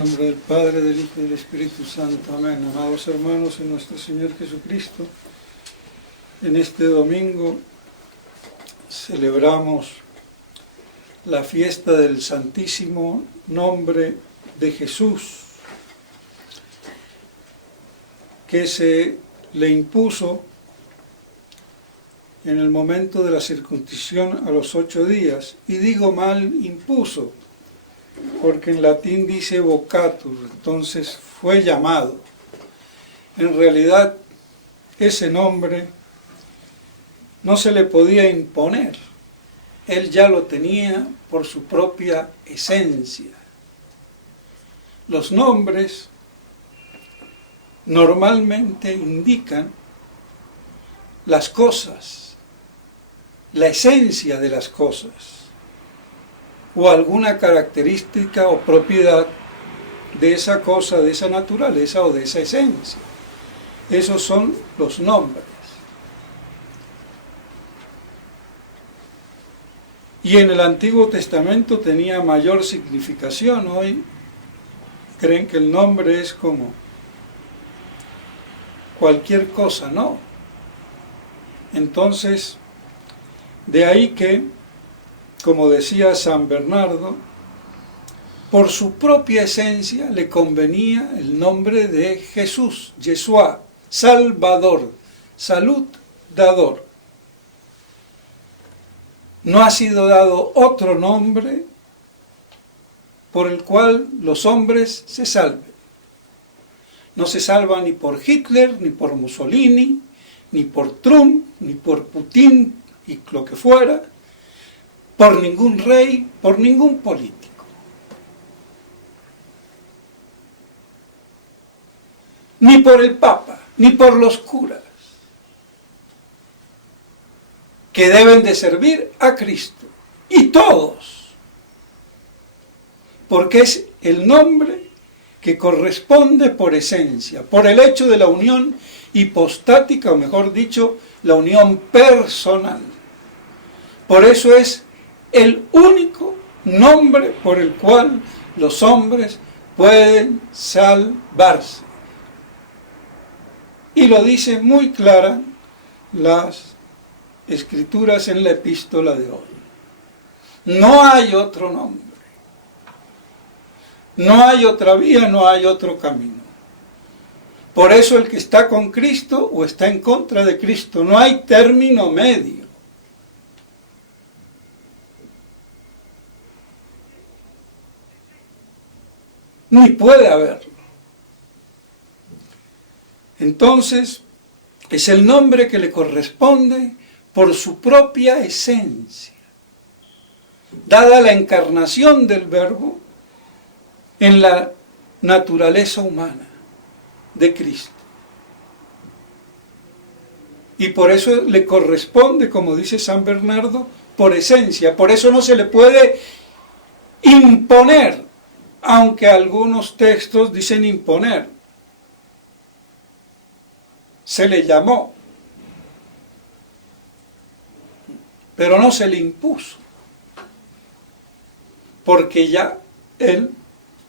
nombre del Padre, del Hijo y del Espíritu Santo. Amén. Amados hermanos en nuestro Señor Jesucristo, en este domingo celebramos la fiesta del Santísimo Nombre de Jesús, que se le impuso en el momento de la circuncisión a los 8 días. Y digo mal impuso, porque en latín dice vocatur, entonces fue llamado. En realidad ese nombre no se le podía imponer, él ya lo tenía por su propia esencia. Los nombres normalmente indican las cosas, la esencia de las cosas, o alguna característica o propiedad de esa cosa, de esa naturaleza o de esa esencia. Esos son los nombres. Y en el Antiguo Testamento tenía mayor significación. Hoy creen que el nombre es como cualquier cosa, no. Entonces, de ahí que, como decía San Bernardo, por su propia esencia le convenía el nombre de Jesús, Yeshua, Salvador, salud dador. No ha sido dado otro nombre por el cual los hombres se salven. No se salva ni por Hitler, ni por Mussolini, ni por Trump, ni por Putin y lo que fuera, por ningún rey, por ningún político. Ni por el Papa, ni por los curas, que deben de servir a Cristo. Y todos, porque es el nombre que corresponde por esencia, por el hecho de la unión hipostática, o mejor dicho, la unión personal. Por eso es el único nombre por el cual los hombres pueden salvarse. Y lo dice muy clara las Escrituras en la epístola de hoy. No hay otro nombre. No hay otra vía, no hay otro camino. Por eso el que está con Cristo o está en contra de Cristo, no hay término medio. Ni puede haberlo. Entonces, es el nombre que le corresponde por su propia esencia, dada la encarnación del Verbo en la naturaleza humana de Cristo. Y por eso le corresponde, como dice San Bernardo, por esencia. Por eso no se le puede imponer, aunque algunos textos dicen imponer. Se le llamó, pero no se le impuso, porque ya él,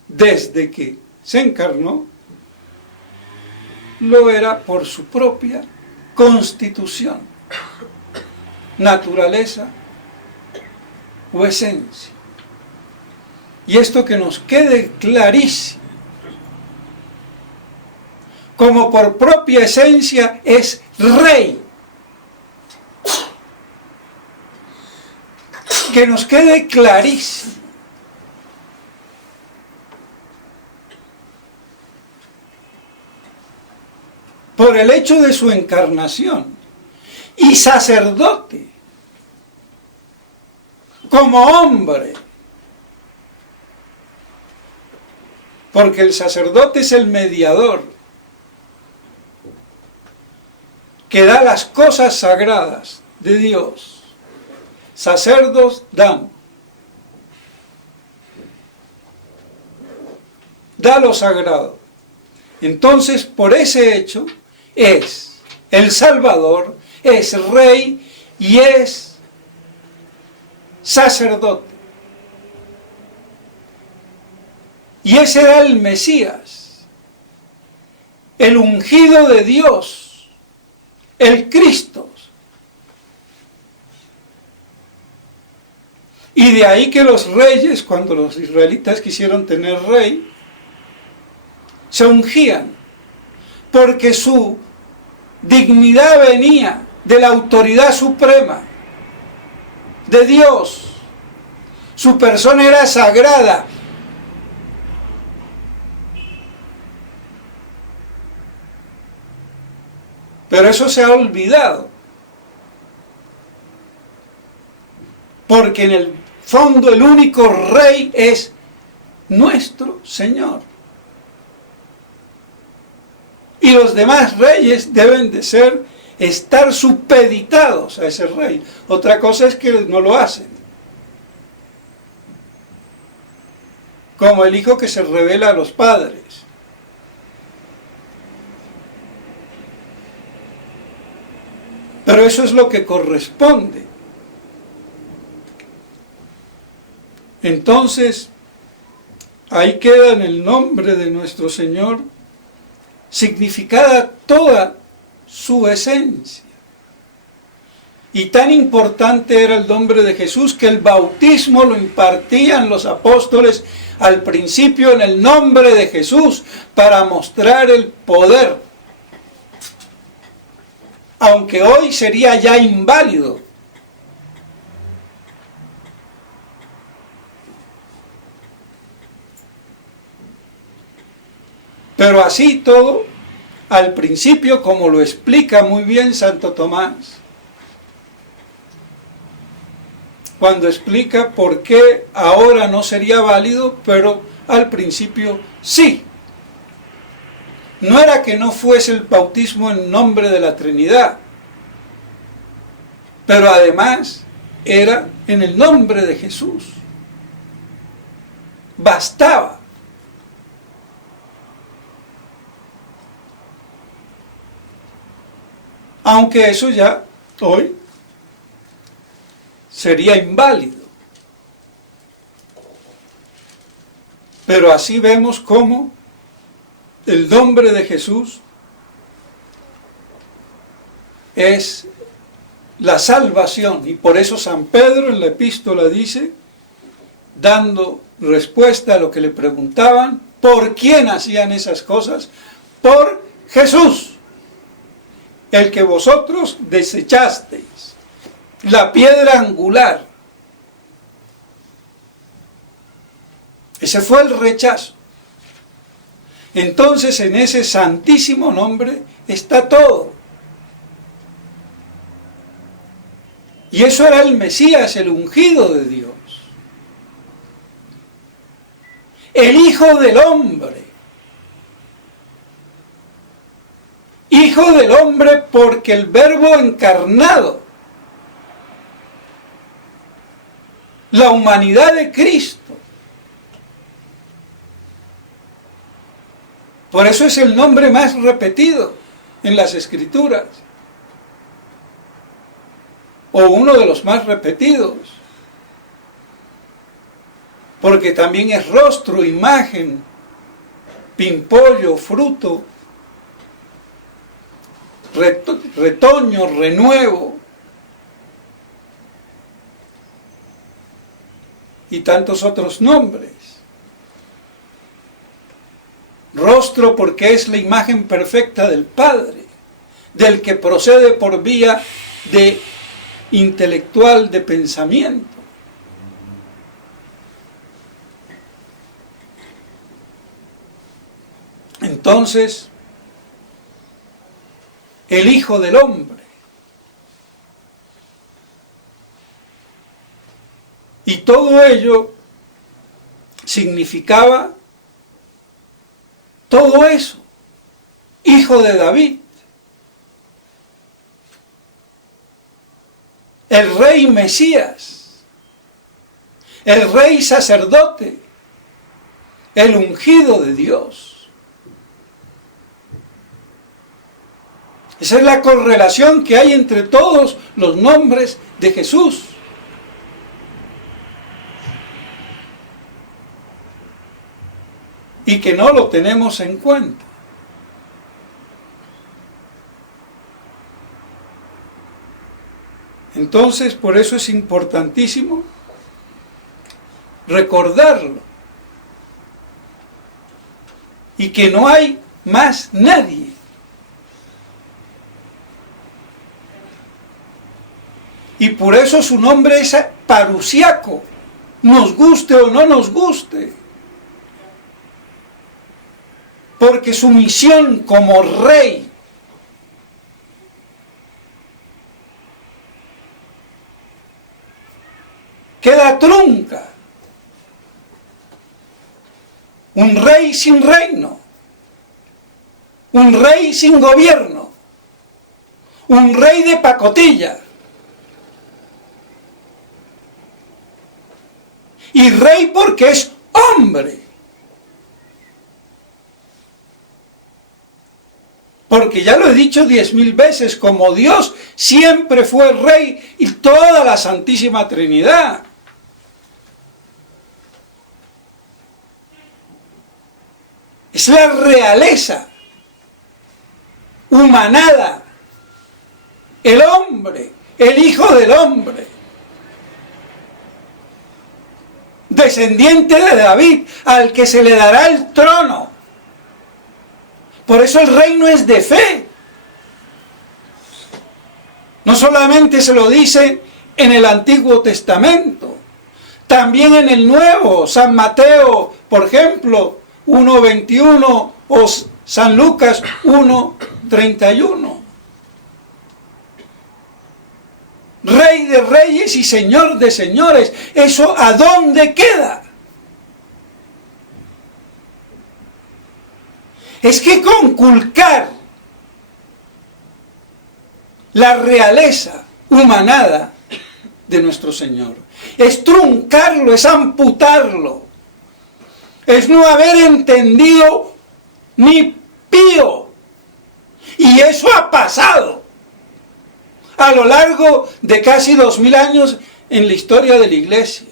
desde que se encarnó, lo era por su propia constitución, naturaleza o esencia. Y esto que nos quede clarísimo, como por propia esencia es Rey. Que nos quede clarísimo. Por el hecho de su encarnación. Y sacerdote. Como hombre. Porque el sacerdote es el mediador que da las cosas sagradas de Dios. Sacerdos dan. Da lo sagrado. Entonces, por ese hecho, es el Salvador, es Rey y es sacerdote. Y ese era el Mesías, el ungido de Dios, el Cristo. Y de ahí que los reyes, cuando los israelitas quisieron tener rey, se ungían, porque su dignidad venía de la autoridad suprema, de Dios. Su persona era sagrada. Pero eso se ha olvidado. Porque en el fondo el único rey es nuestro Señor. Y los demás reyes deben de estar supeditados a ese rey. Otra cosa es que no lo hacen. Como el hijo que se revela a los padres. Pero eso es lo que corresponde. Entonces, ahí queda en el nombre de nuestro Señor significada toda su esencia. Y tan importante era el nombre de Jesús que el bautismo lo impartían los apóstoles al principio en el nombre de Jesús para mostrar el poder. Aunque hoy sería ya inválido. Pero así todo, al principio, como lo explica muy bien Santo Tomás, cuando explica por qué ahora no sería válido, pero al principio sí. No era que no fuese el bautismo en nombre de la Trinidad, pero además era en el nombre de Jesús. Bastaba. Aunque eso ya hoy sería inválido. Pero así vemos cómo el nombre de Jesús es la salvación. Y por eso San Pedro en la epístola dice, dando respuesta a lo que le preguntaban, ¿por quién hacían esas cosas? Por Jesús, el que vosotros desechasteis, la piedra angular. Ese fue el rechazo. Entonces en ese santísimo nombre está todo. Y eso era el Mesías, el ungido de Dios. El Hijo del Hombre. Hijo del Hombre porque el Verbo encarnado, la humanidad de Cristo. Por eso es el nombre más repetido en las Escrituras, o uno de los más repetidos, porque también es rostro, imagen, pimpollo, fruto, retoño, renuevo, y tantos otros nombres. Rostro porque es la imagen perfecta del Padre, del que procede por vía de intelectual, de pensamiento. Entonces, el Hijo del Hombre. Y todo ello significaba todo eso. Hijo de David. El rey Mesías. El rey sacerdote. El ungido de Dios. Esa es la correlación que hay entre todos los nombres de Jesús. y que no lo tenemos en cuenta. Entonces, por eso es importantísimo recordarlo. Y que no hay más nadie. Y por eso su nombre es parusiaco, nos guste o no nos guste. Porque su misión como rey queda trunca. Un rey sin reino, un rey sin gobierno, un rey de pacotilla. Y rey porque es hombre. Porque ya lo he dicho 10.000 veces, como Dios siempre fue rey y toda la Santísima Trinidad. Es la realeza humanada, el hombre, el Hijo del Hombre, descendiente de David, al que se le dará el trono. Por eso el reino es de fe. No solamente se lo dice en el Antiguo Testamento, también en el Nuevo, San Mateo, por ejemplo, 1:21 o San Lucas 1:31. Rey de reyes y Señor de señores. ¿Eso a dónde queda? Es que conculcar la realeza humanada de nuestro Señor es truncarlo, es amputarlo, es no haber entendido ni pío. Y eso ha pasado a lo largo de casi 2000 años en la historia de la Iglesia.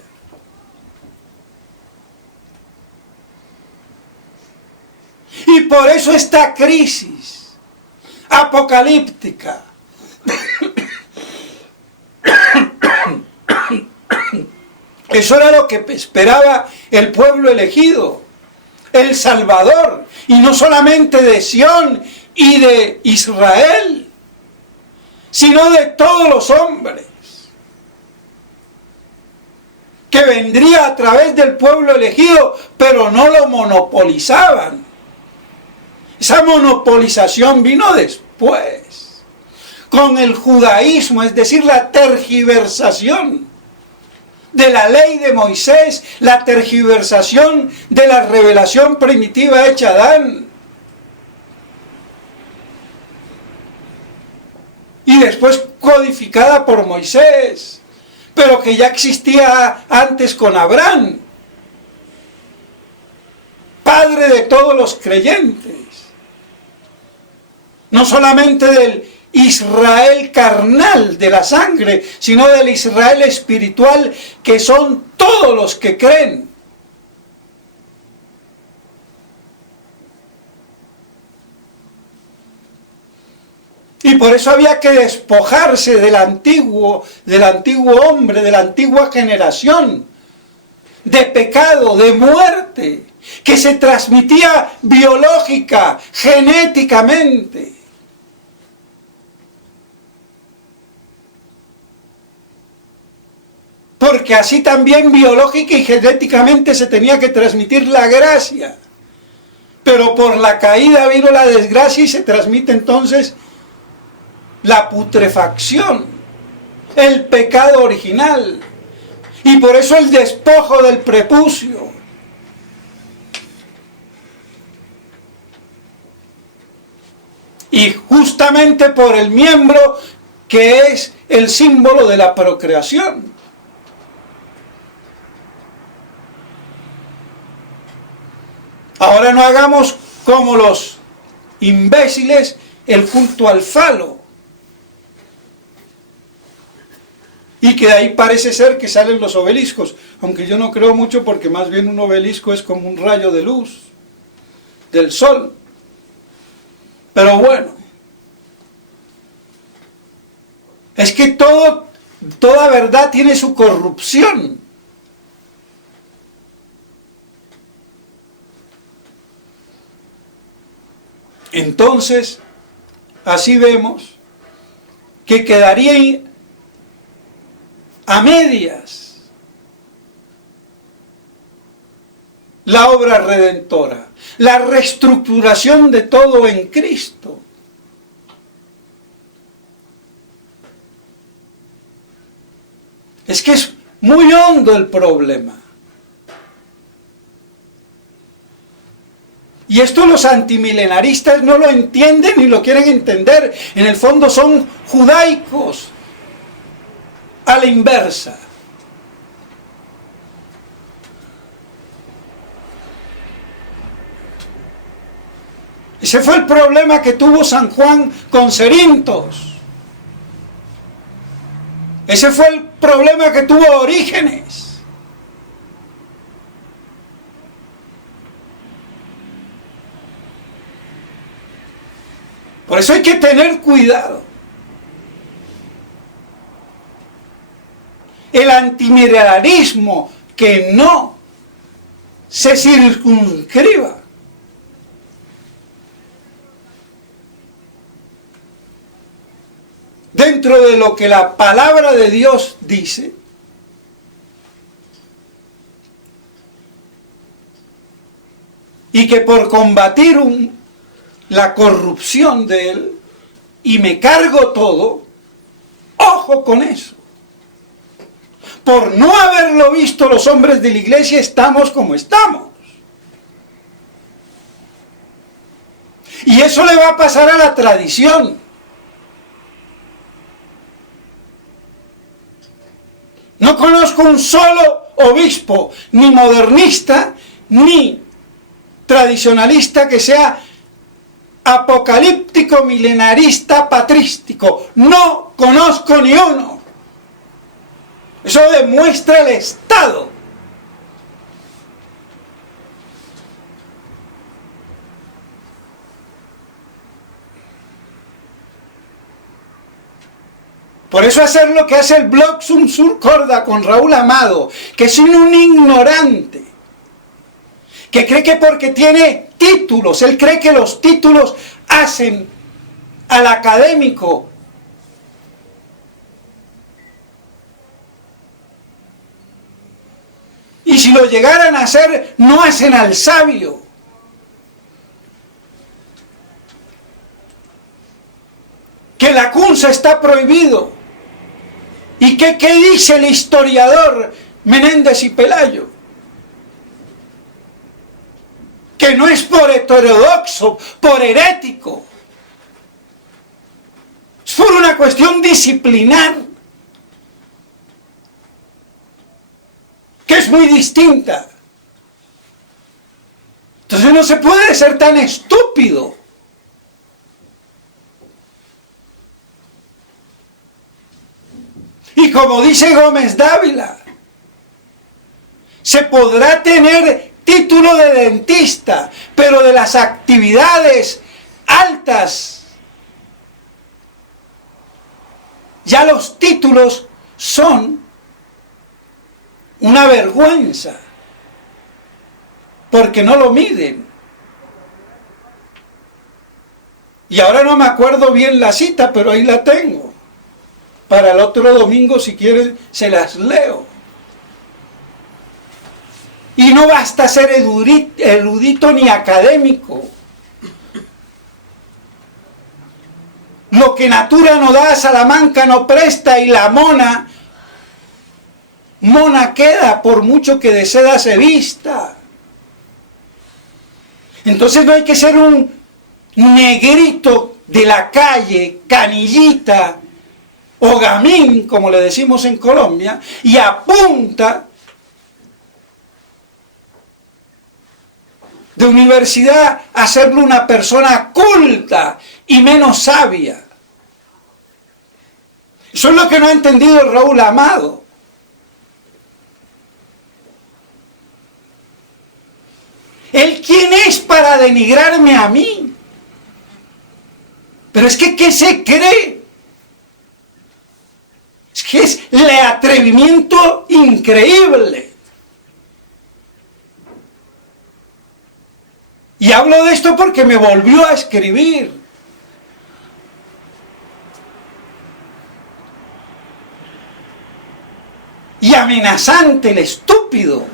Y por eso esta crisis apocalíptica eso era lo que esperaba el pueblo elegido, el Salvador, y no solamente de Sión y de Israel, sino de todos los hombres, que vendría a través del pueblo elegido, pero no lo monopolizaban. Esa monopolización vino después, con el judaísmo, es decir, la tergiversación de la ley de Moisés, la tergiversación de la revelación primitiva hecha a Adán. Y después codificada por Moisés, pero que ya existía antes con Abraham, padre de todos los creyentes. No solamente del Israel carnal de la sangre, sino del Israel espiritual, que son todos los que creen. Y por eso había que despojarse del antiguo hombre, de la antigua generación, de pecado, de muerte, que se transmitía biológica, genéticamente. Porque así también biológica y genéticamente se tenía que transmitir la gracia. Pero por la caída vino la desgracia y se transmite entonces la putrefacción, el pecado original. Y por eso el despojo del prepucio. Y justamente por el miembro que es el símbolo de la procreación. Ahora no hagamos como los imbéciles el culto al falo. Y que de ahí parece ser que salen los obeliscos, aunque yo no creo mucho porque más bien un obelisco es como un rayo de luz. del sol. Pero bueno, es que toda verdad tiene su corrupción. Entonces, así vemos que quedaría a medias la obra redentora, la reestructuración de todo en Cristo. Es que es muy hondo el problema. Y esto los antimilenaristas no lo entienden ni lo quieren entender. En el fondo son judaicos a la inversa. Ese fue el problema que tuvo San Juan con Cerintos. Ese fue el problema que tuvo Orígenes. Por eso hay que tener cuidado. El antimilenarismo que no se circunscriba dentro de lo que la palabra de Dios dice, y que por combatir la corrupción de él, y me cargo todo, ojo con eso. Por no haberlo visto los hombres de la iglesia estamos como estamos. Y eso le va a pasar a la tradición. No conozco un solo obispo, ni modernista, ni tradicionalista que sea apocalíptico, milenarista, patrístico. No conozco ni uno. Eso demuestra el Estado. Por eso hacer lo que hace el blog Zum Sur Corda con Raúl Amado, que es un ignorante, que cree que porque tiene títulos, él cree que los títulos hacen al académico y si lo llegaran a hacer, no hacen al sabio. Que la cunza está prohibido. ¿Y qué dice el historiador Menéndez y Pelayo? Que no es por heterodoxo, por herético. Es por una cuestión disciplinar, que es muy distinta. Entonces no se puede ser tan estúpido. Y como dice Gómez Dávila, se podrá tener título de dentista, pero de las actividades altas, ya los títulos son una vergüenza, porque no lo miden. Y ahora no me acuerdo bien la cita, pero ahí la tengo. Para el otro domingo, si quieren, se las leo. Y no basta ser erudito ni académico. Lo que natura no da, Salamanca no presta, y la mona queda por mucho que de seda se vista. Entonces no hay que ser un negrito de la calle, canillita, o gamín, como le decimos en Colombia, y apunta de universidad a hacerle una persona culta y menos sabia. Eso es lo que no ha entendido Raúl Amado. ¿Él quién es para denigrarme a mí? Pero es que, ¿qué se cree? Es que es el atrevimiento increíble. Y hablo de esto porque me volvió a escribir. Y amenazante, el estúpido.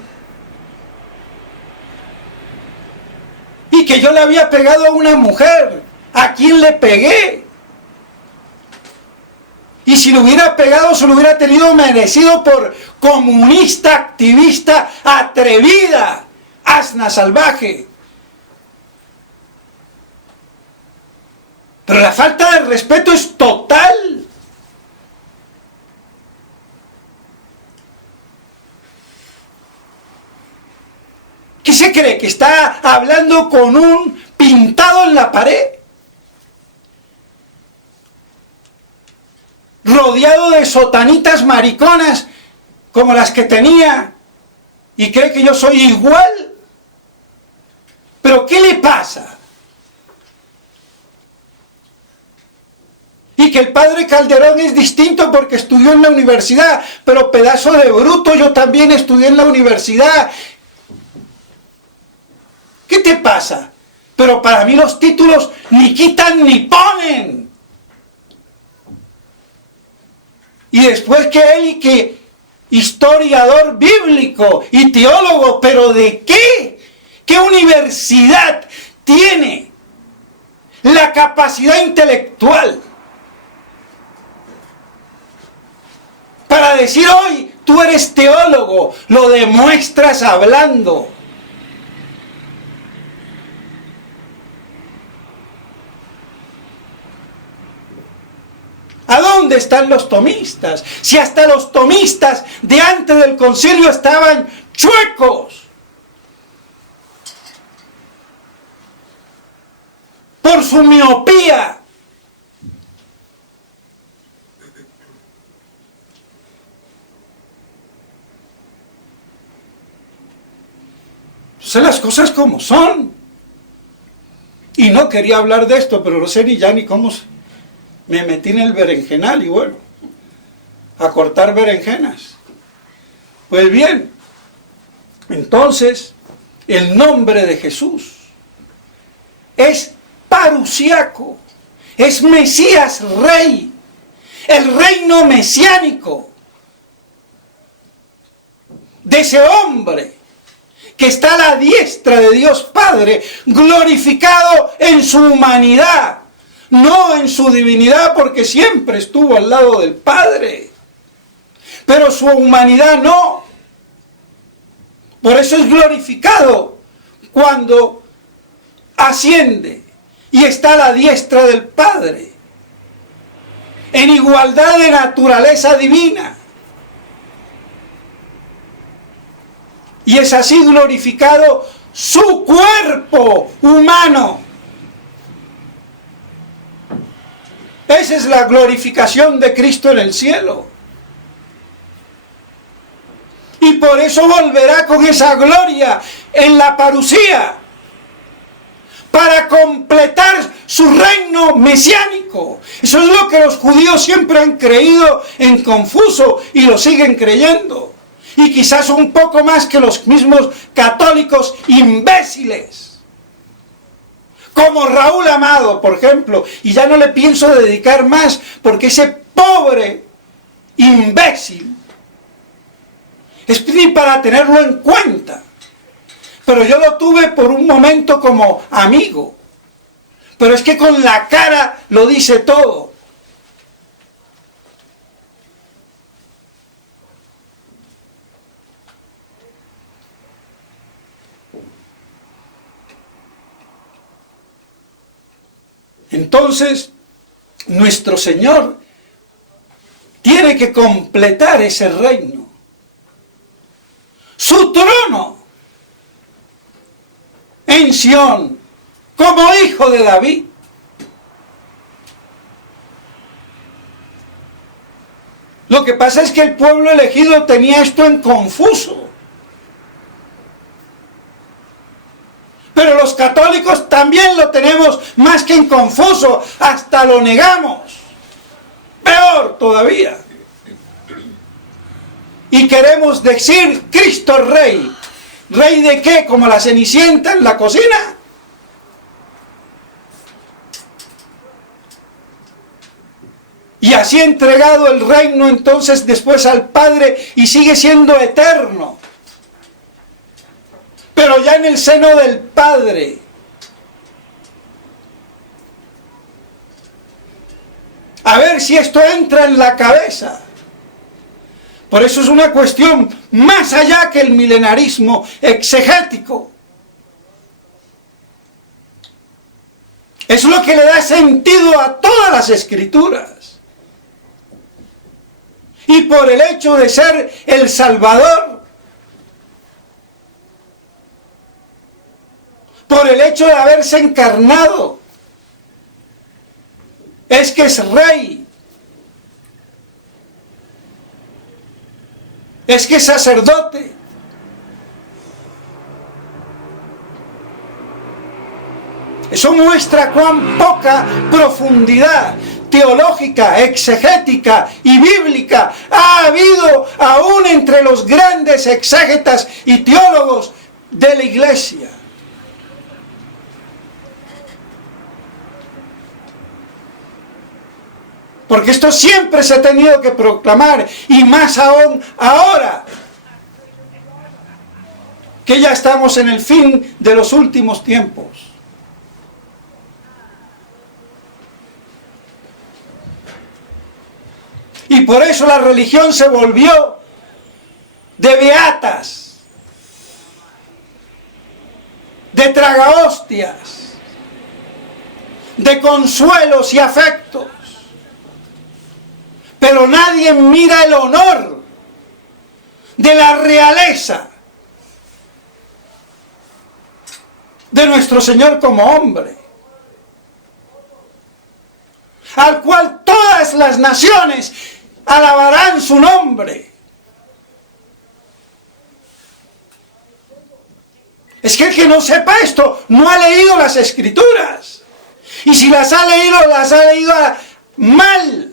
Y que yo le había pegado a una mujer. ¿A quién le pegué? Y si lo hubiera pegado, se lo hubiera tenido merecido por comunista, activista, atrevida, asna salvaje. Pero la falta de respeto es total. ¿Qué se cree? ¿Que está hablando con un pintado en la pared? Rodeado de sotanitas mariconas como las que tenía, y cree que yo soy igual. ¿Pero qué le pasa? Y que el padre Calderón es distinto porque estudió en la universidad, pero pedazo de bruto, yo también estudié en la universidad. ¿Qué te pasa? Pero para mí los títulos ni quitan ni ponen. Y después que él y que historiador bíblico y teólogo, ¿pero de qué? ¿Qué universidad tiene la capacidad intelectual para decir hoy tú eres teólogo? Lo demuestras hablando. ¿A dónde están los tomistas? Si hasta los tomistas de antes del concilio estaban chuecos por su miopía. Sé las cosas como son. Y no quería hablar de esto, pero no sé ni ya ni cómo me metí en el berenjenal y bueno, a cortar berenjenas. Pues bien, entonces el nombre de Jesús es parusiaco, es Mesías Rey, el reino mesiánico de ese hombre que está a la diestra de Dios Padre, glorificado en su humanidad, no en su divinidad, porque siempre estuvo al lado del Padre, pero su humanidad no. Por eso es glorificado cuando asciende y está a la diestra del Padre, en igualdad de naturaleza divina. Y es así glorificado su cuerpo humano. Esa es la glorificación de Cristo en el cielo. Y por eso volverá con esa gloria en la parusía, para completar su reino mesiánico. Eso es lo que los judíos siempre han creído en Confucio y lo siguen creyendo. Y quizás un poco más que los mismos católicos imbéciles. Como Raúl Amado, por ejemplo, y ya no le pienso dedicar más, porque ese pobre imbécil es ni para tenerlo en cuenta. Pero yo lo tuve por un momento como amigo. Pero es que con la cara lo dice todo. Entonces, nuestro Señor tiene que completar ese reino. Su trono en Sión, como hijo de David. Lo que pasa es que el pueblo elegido tenía esto en confuso. Pero los católicos también lo tenemos más que en confuso, hasta lo negamos. Peor todavía. Y queremos decir Cristo Rey. ¿Rey de qué? ¿Como la Cenicienta en la cocina? Y así entregado el reino entonces después al Padre y sigue siendo eterno. Pero ya en el seno del Padre. A ver si esto entra en la cabeza. Por eso es una cuestión más allá que el milenarismo exegético. Es lo que le da sentido a todas las escrituras. Y por el hecho de ser el Salvador, por el hecho de haberse encarnado, es que es rey, es que es sacerdote. Eso muestra cuán poca profundidad teológica, exegética y bíblica ha habido aún entre los grandes exégetas y teólogos de la Iglesia. Porque esto siempre se ha tenido que proclamar, y más aún ahora, que ya estamos en el fin de los últimos tiempos. Y por eso la religión se volvió de beatas, de tragahostias, de consuelos y afectos. Pero nadie mira el honor de la realeza de nuestro Señor como hombre, al cual todas las naciones alabarán su nombre. Es que el que no sepa esto no ha leído las Escrituras, y si las ha leído mal.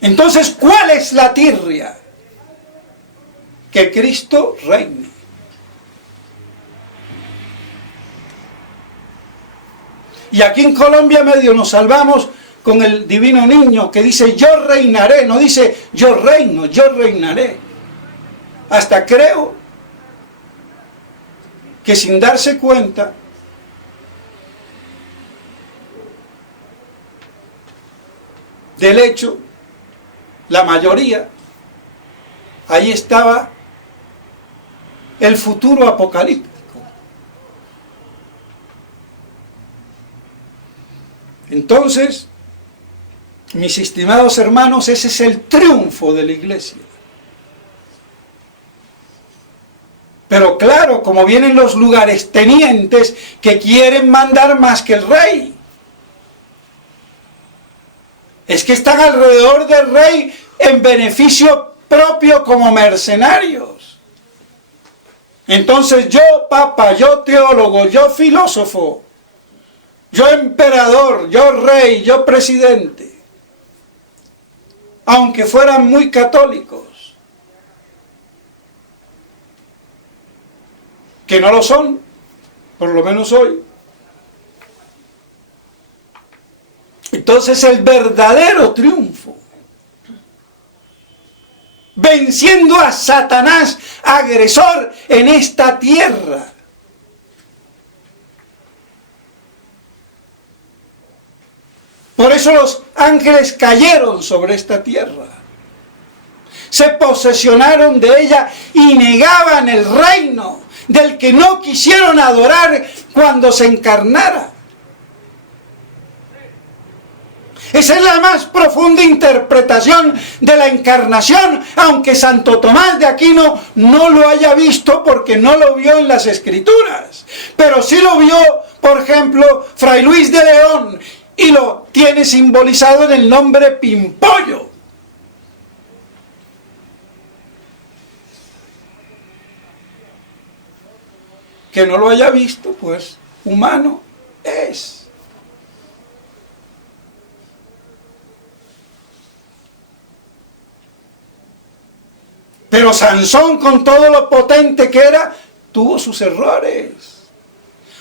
Entonces, ¿cuál es la tirria? Que Cristo reine. Y aquí en Colombia medio nos salvamos con el divino niño que dice yo reinaré, no dice yo reino, yo reinaré. Hasta creo que sin darse cuenta del hecho, la mayoría, ahí estaba el futuro apocalíptico. Entonces, mis estimados hermanos, ese es el triunfo de la Iglesia. Pero claro, como vienen los lugares tenientes que quieren mandar más que el rey. Es que están alrededor del rey en beneficio propio como mercenarios. Entonces yo papa, yo teólogo, yo filósofo, yo emperador, yo rey, yo presidente, aunque fueran muy católicos, que no lo son, por lo menos hoy. Entonces el verdadero triunfo, venciendo a Satanás, agresor en esta tierra. Por eso los ángeles cayeron sobre esta tierra, se posesionaron de ella y negaban el reino del que no quisieron adorar cuando se encarnara. Esa es la más profunda interpretación de la encarnación, aunque Santo Tomás de Aquino no lo haya visto porque no lo vio en las Escrituras. Pero sí lo vio, por ejemplo, Fray Luis de León, y lo tiene simbolizado en el nombre Pimpollo. que no lo haya visto, pues humano es. Pero Sansón, con todo lo potente que era, tuvo sus errores.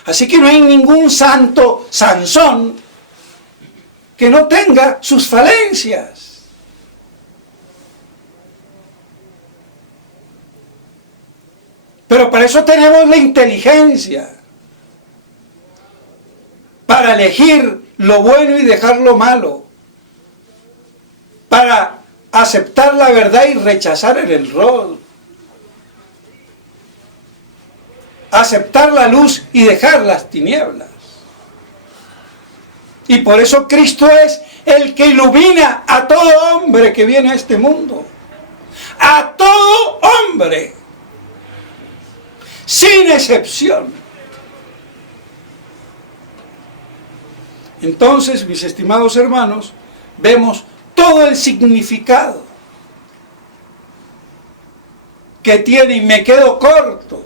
Así que no hay ningún santo Sansón que no tenga sus falencias. Pero para eso tenemos la inteligencia, para elegir lo bueno y dejar lo malo, para aceptar la verdad y rechazar el error, aceptar la luz y dejar las tinieblas. Y por eso Cristo es el que ilumina a todo hombre que viene a este mundo. A todo hombre, sin excepción. Entonces, mis estimados hermanos, vemos todo el significado que tiene, y me quedo corto.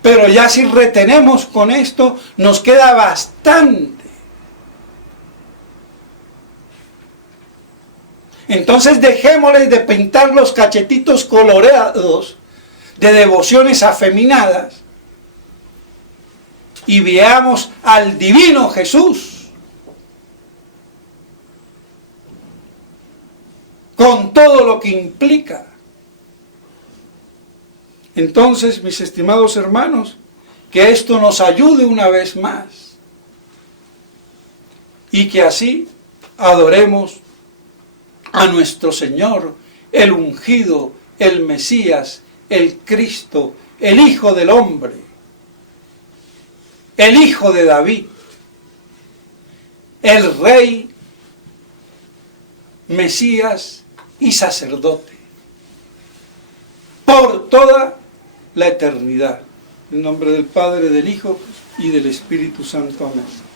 Pero ya si retenemos con esto, nos queda bastante. Entonces dejémosles de pintar los cachetitos coloreados de devociones afeminadas y veamos al divino Jesús con todo lo que implica. Entonces, mis estimados hermanos, que esto nos ayude una vez más y que así adoremos a nuestro Señor, el ungido, el Mesías, el Cristo, el Hijo del Hombre, el Hijo de David, el Rey, Mesías y sacerdote, por toda la eternidad. En nombre del Padre, del Hijo y del Espíritu Santo. Amén.